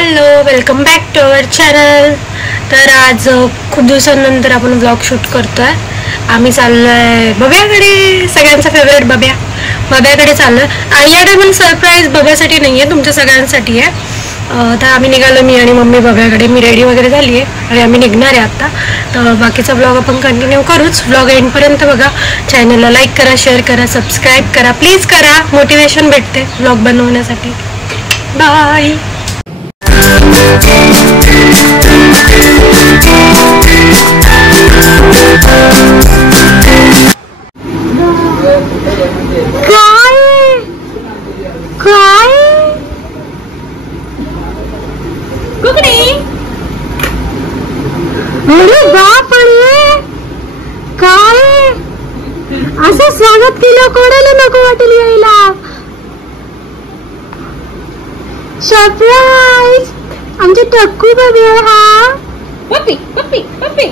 Hello, welcome back to our channel. तर आज खूप दिवसांनंतर आपण व्लॉग शूट करतोय. आम्ही चाललोय बब्याकडे, सगळ्यांचा फेवरेट बब्याकडे चाललोय. आणि या टायमाला सरप्राईज बब्यासाठी नाही आहे, तुमच्या सगळ्यांसाठी आहे. तर आम्ही निघालो, मी आणि मम्मी बब्याकडे. मी रेडी वगैरे झाली आहे आणि आम्ही निघणार आहे आता. तर बाकीचा व्लॉग आपण कंटिन्यू करूच. व्लॉग एंडपर्यंत बघा. चॅनलला लाईक करा, शेअर करा, सबस्क्राईब करा, प्लीज करा. मोटिवेशन भेटते व्लॉग बनवण्यासाठी. बाय. असं स्वागत केलं, कोणाला नको वाटेल यायला. सरप्राईज, आमचे टक्कू बघूया. हा पप्पी पप्पी पप्पी.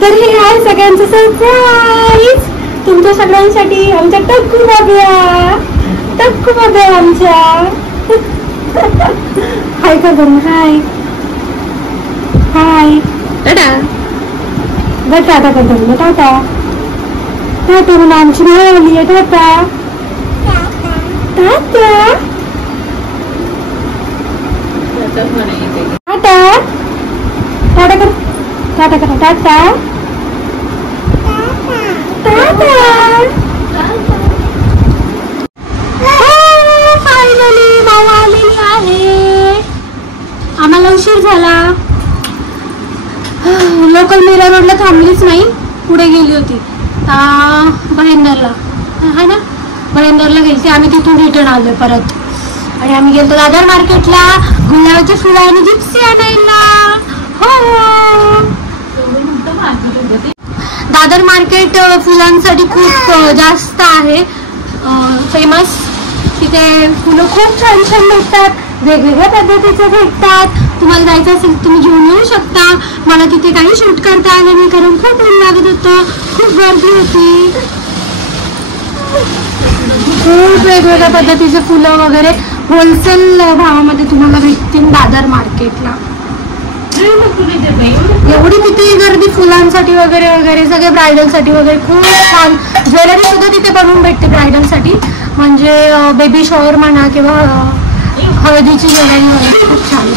तर हे आहे सगळ्यांचं सरप्राईज, तुमच्या सगळ्यांसाठी. आमच्या टक्कू बघूया, टक्कू बघूया आमच्या. हाय का बरं? हाय हाय. टाटा टाटा करतो. टाटा टाटा म्हणून आमची मिळवली आहे. टाटा टाटा टाटा टाटा कर. टाटा करा. टाटा फायनली माऊ आलेली आहे. आम्हाला उशीर झाला. लोकल मीरा रोडला थांबलीच नाही, पुढे गेली होती भाईंदरला. है ना, भाईंदरला गेली. आम्ही तिथून रिटर्न आलोय परत. आणि आम्ही गेलो दादर मार्केटला गुलाबाच्या फुलं आणि जिप्सी आणायला. हो, दादर मार्केट फुलांसाठी खूप जास्त आहे फेमस. तिथे फुलं खूप छान छान भेटतात, वेगवेगळ्या पद्धतीचे भेटतात. तुम्हाला जायचं असेल तुम्ही घेऊन येऊ शकता. मला तिथे काही शूट करता आलं नाही, कारण खूप ऊन लागत होतं, खूप गर्दी होती. खूप वेगवेगळ्या पद्धतीचे फुलं वगैरे होलसेल भावामध्ये तुम्हाला भेटतील दादर मार्केटला. एवढी तिथे गर्दी फुलांसाठी वगैरे वगैरे, सगळे ब्रायडलसाठी वगैरे खूप छान ज्वेलरी सुद्धा तिथे बनवून भेटते ब्रायडलसाठी. म्हणजे बेबी शॉवर म्हणा किंवा हळदीची ज्वेलरी वगैरे खूप छान.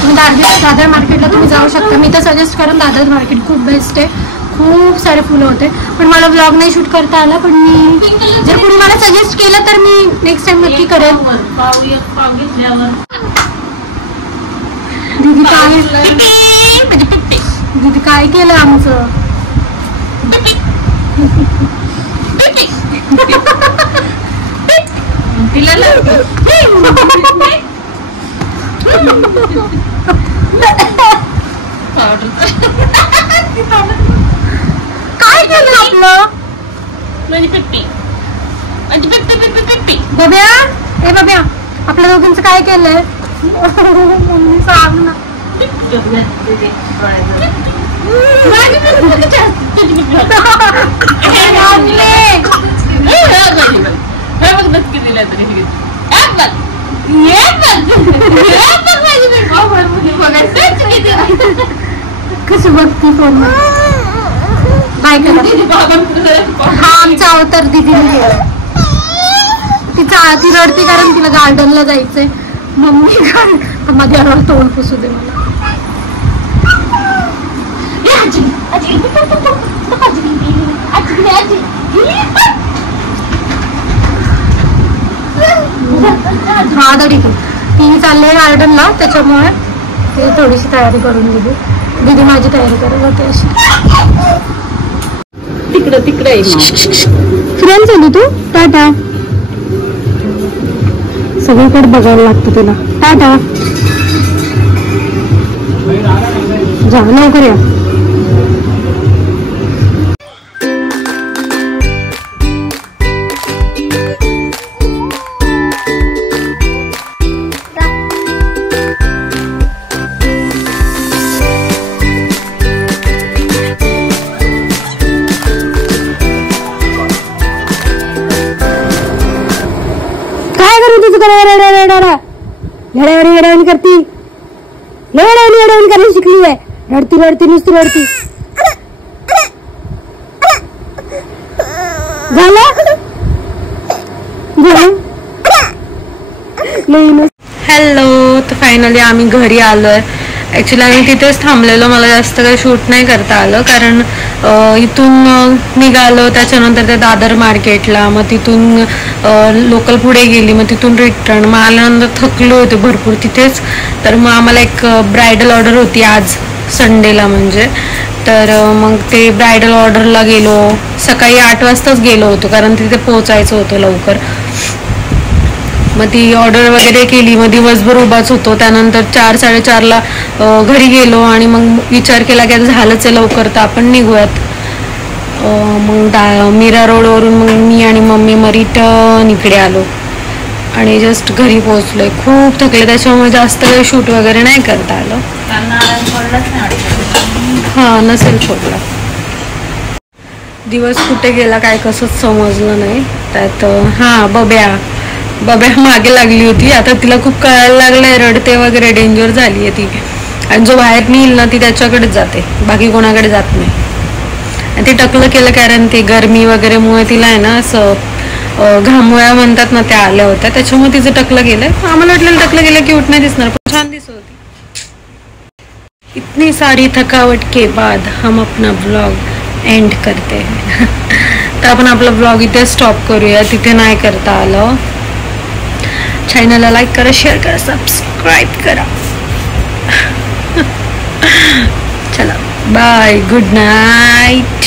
तुम्ही दादर मार्केटला तुम्ही जाऊ शकता. मी तर सजेस्ट करेन दादर मार्केट खूप बेस्ट आहे. खूप सारे फुलं होते, पण मला व्लॉग नाही शूट करता आला. पण मी जर कोणी मला सजेस्ट केलं तर मी नेक्स्ट टाइम नक्की करेन. दीदी काय केलं आमचं? काय केलं आपलं? बब्या, ए बब्या, आपल्या दोघींचं काय केलंय? मम्मी सांग ना. कशी बघती फोन? काय हा आमचा अवतार दिदी ती रडती कारण तिला गार्डनला जायचंय. मम्मी तर मध्ये आला तोंड पुसू दे मला. हा तर ठीक आहे. ती चालली गार्डनला, त्याच्यामुळे ते थोडीशी तयारी करून दिली. दीदी माझी तयारी करत होते अशी. तिकडे तिकडे फिरायला चालू तू? टाटा. सगळीकडे बघायला लागतं तिला. टाटा जा, लवकर या. येड्यावानी करती, येड्यावानी करायला शिकली आहे. रडती नुसती रडती. हॅलो, तर फायनली आम्ही घरी आलोय. ऍक्च्युली आम्ही तिथेच थांबलेलो. मला जास्त काही शूट नाही करता आलं कारण इथून निघालो, त्याच्यानंतर त्या दादर मार्केटला, मग तिथून लोकल पुढे गेली, मग तिथून रिटर्न. मग आल्यानंतर थकलो होते भरपूर तिथेच. तर मग आम्हाला एक ब्रायडल ऑर्डर होती आज संडेला म्हणजे. तर मग ते ब्रायडल ऑर्डरला गेलो. सकाळी 8 वाजताच गेलो होतो कारण तिथे पोहोचायचं होतं लवकर. मग ती ऑर्डर वगैरे केली. मग दिवसभर उभाच होतो. त्यानंतर 4-4:30ला घरी गेलो आणि मग विचार केला की आता झालंच आहे लवकर तर आपण निघूयात. मग मीरा रोडवरून मग मी आणि मम्मी मग रिटर्न इकडे आलो आणि जस्ट घरी पोहोचलोय. खूप थकले, त्याच्यामुळे जास्त काही शूट वगैरे नाही करता आलं. हां, नसेल फोडला. दिवस कुठे गेला काय कसंच समजलं नाही. त्यात हां बब्या मागे लागली होती. आता तिला खूप कळायला लागलंय, रडते वगैरे, डेंजर झाली आहे ती. आणि जो बाहेर नेईल ना ती त्याच्याकडेच जाते, बाकी कोणाकडे जात नाही. आणि ते टकलं केलं कारण ते गरमी वगैरेमुळे तिला आहे ना असं घामोळ्या म्हणतात ना त्या आल्या होत्या, त्याच्यामुळे तिचं टकलं गेलंय. आम्हाला वाटलेलं टकलं गेलं की उठ नाही दिसणार, पण छान दिसत होती. इतनी सारी थकावट के बाद हम अपना ब्लॉग एंड करते हैं. तर आपण आपला ब्लॉग इथे स्टॉप करूया, तिथे नाही करता आलं. चॅनलला लाईक करा, शेअर करा, सबस्क्राईब करा. चला बाय, गुड नाईट.